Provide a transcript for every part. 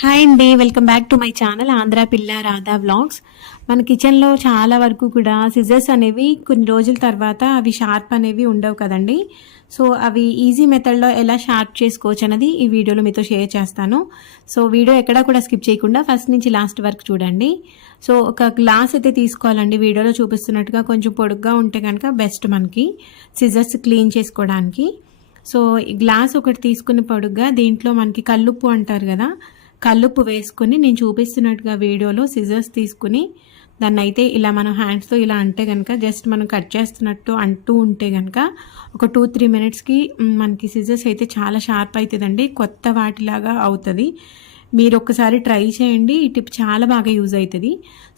Hi అండి welcome back to my channel Andhra Pilla Radha vlogs మన కిచెన్లో చాలా వరకు కూడా సిజర్స్ అనేవి కొన్ని రోజుల తర్వాత అవి షార్ప్ అనేవి ఉండవు కదండి. సో అవి ఈజీ మెథడ్లో ఎలా షార్ప్ చేసుకోవచ్చు అనేది ఈ వీడియోలో మీతో షేర్ చేస్తాను. సో వీడియో ఎక్కడా కూడా స్కిప్ చేయకుండా ఫస్ట్ నుంచి లాస్ట్ వరకు చూడండి. సో ఒక గ్లాస్ అయితే తీసుకోవాలండి. వీడియోలో చూపిస్తున్నట్టుగా కొంచెం పొడుగ్గా ఉంటే కనుక బెస్ట్ మనకి సిజర్స్ క్లీన్ చేసుకోవడానికి. సో గ్లాస్ ఒకటి తీసుకుని పొడుగ్గా దీంట్లో మనకి కల్లుప్పు అంటారు కదా కల్లుప్పు వేసుకుని నేను చూపిస్తున్నట్టుగా వీడియోలో సిజర్స్ తీసుకుని దాన్ని అయితే ఇలా మనం హ్యాండ్స్తో ఇలా అంటే కనుక జస్ట్ మనం కట్ చేస్తున్నట్టు అంటూ ఉంటే కనుక ఒక టూ త్రీ మినిట్స్కి మనకి సిజర్స్ అయితే చాలా షార్ప్ అవుతుందండి కొత్త వాటిలాగా అవుతుంది. మీరు ఒక్కసారి ట్రై చేయండి. ఈ టిప్ చాలా బాగా యూజ్ అవుతుంది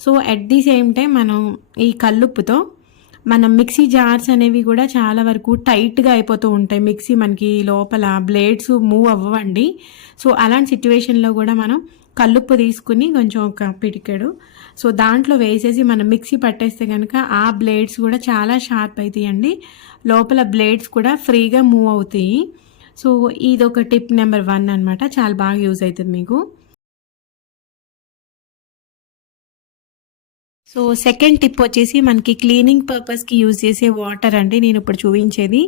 so at the same time మనం ఈ కల్లుప్పుతో మనం మిక్సీ జార్స్ అనేవి కూడా చాలా వరకు టైట్గా అయిపోతూ ఉంటాయి. మిక్సీ మనకి లోపల బ్లేడ్స్ మూవ్ అవ్వండి. సో అలాంటి సిచ్యువేషన్లో కూడా మనం కల్లుప్పు తీసుకుని కొంచెం ఒక పిడికెడు. సో దాంట్లో వేసేసి మనం మిక్సీ పట్టేస్తే కనుక ఆ బ్లేడ్స్ కూడా చాలా షార్ప్ అవుతాయండి లోపల బ్లేడ్స్ కూడా ఫ్రీగా మూవ్ అవుతాయి. సో ఇది ఒక టిప్ నెంబర్ వన్ అనమాట చాలా బాగా యూజ్ అవుతుంది మీకు. సో సెకండ్ టిప్ వచ్చేసి మనకి క్లీనింగ్ పర్పస్కి యూజ్ చేసే వాటర్ అండి. నేను ఇప్పుడు చూపించేది.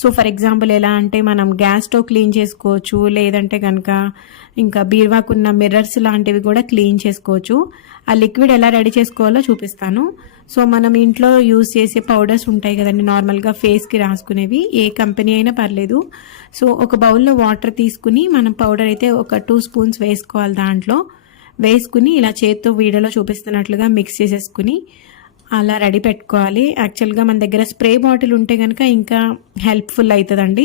సో ఫర్ ఎగ్జాంపుల్ ఎలా అంటే మనం గ్యాస్ స్టవ్ క్లీన్ చేసుకోవచ్చు లేదంటే కనుక ఇంకా బీర్వాకున్న మిర్రర్స్ లాంటివి కూడా క్లీన్ చేసుకోవచ్చు. ఆ లిక్విడ్ ఎలా రెడీ చేసుకోవాలో చూపిస్తాను. సో మనం ఇంట్లో యూజ్ చేసే పౌడర్స్ ఉంటాయి కదండి నార్మల్గా ఫేస్కి రాసుకునేవి. ఏ కంపెనీ అయినా పర్లేదు. సో ఒక బౌల్లో వాటర్ తీసుకుని మనం పౌడర్ అయితే ఒక టూ స్పూన్స్ వేసుకోవాలి దాంట్లో. వేసుకుని ఇలా చేత్తో వీడియోలో చూపిస్తున్నట్లుగా మిక్స్ చేసేసుకుని అలా రెడీ పెట్టుకోవాలి. యాక్చువల్గా మన దగ్గర స్ప్రే బాటిల్ ఉంటే కనుక ఇంకా హెల్ప్ఫుల్ అవుతుందండి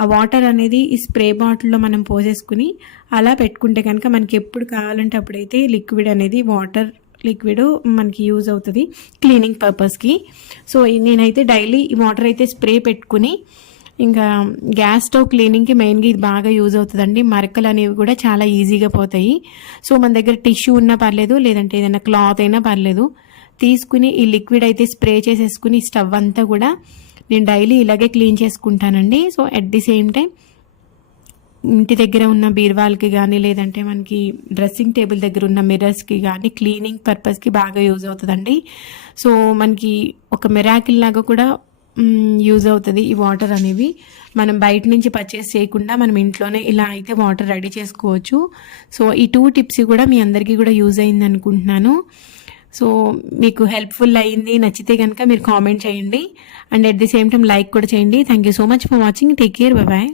ఆ వాటర్ అనేది ఈ స్ప్రే బాటిల్లో మనం పోసేసుకుని అలా పెట్టుకుంటే కనుక మనకి ఎప్పుడు కావాలంటే అప్పుడైతే లిక్విడ్ అనేది వాటర్ లిక్విడ్ మనకి యూజ్ అవుతుంది. క్లీనింగ్ పర్పస్కి సో నేనైతే డైలీ ఈ వాటర్ అయితే స్ప్రే పెట్టుకుని ఇంకా గ్యాస్ స్టవ్ క్లీనింగ్కి మెయిన్గా ఇది బాగా యూజ్ అవుతుందండి. మరకలు అనేవి కూడా చాలా ఈజీగా పోతాయి. సో మన దగ్గర టిష్యూ ఉన్నా పర్లేదు లేదంటే ఏదైనా క్లాత్ అయినా పర్లేదు. తీసుకుని ఈ లిక్విడ్ అయితే స్ప్రే చేసేసుకుని స్టవ్ అంతా కూడా నేను డైలీ ఇలాగే క్లీన్ చేసుకుంటానండి. So at the same time ఇంటి దగ్గర ఉన్న బీర్వాల్కి కానీ లేదంటే మనకి డ్రెస్సింగ్ టేబుల్ దగ్గర ఉన్న మిర్రర్స్కి కానీ క్లీనింగ్ పర్పస్కి బాగా యూజ్ అవుతుందండి. సో మనకి ఒక మిరాకిల్ లాగా కూడా యూజ్ అవుతుంది ఈ వాటర్ అనేవి. మనం బయట నుంచి పర్చేస్ చేయకుండా మనం ఇంట్లోనే ఇలా అయితే వాటర్ రెడీ చేసుకోవచ్చు. సో ఈ టూ టిప్స్ కూడా మీ అందరికీ కూడా యూజ్ అయింది అనుకుంటున్నాను. సో మీకు హెల్ప్ఫుల్ అయింది నచ్చితే కనుక మీరు కామెంట్ చేయండి. And at the same time like కూడా చేయండి. Thank you so much for watching take care bye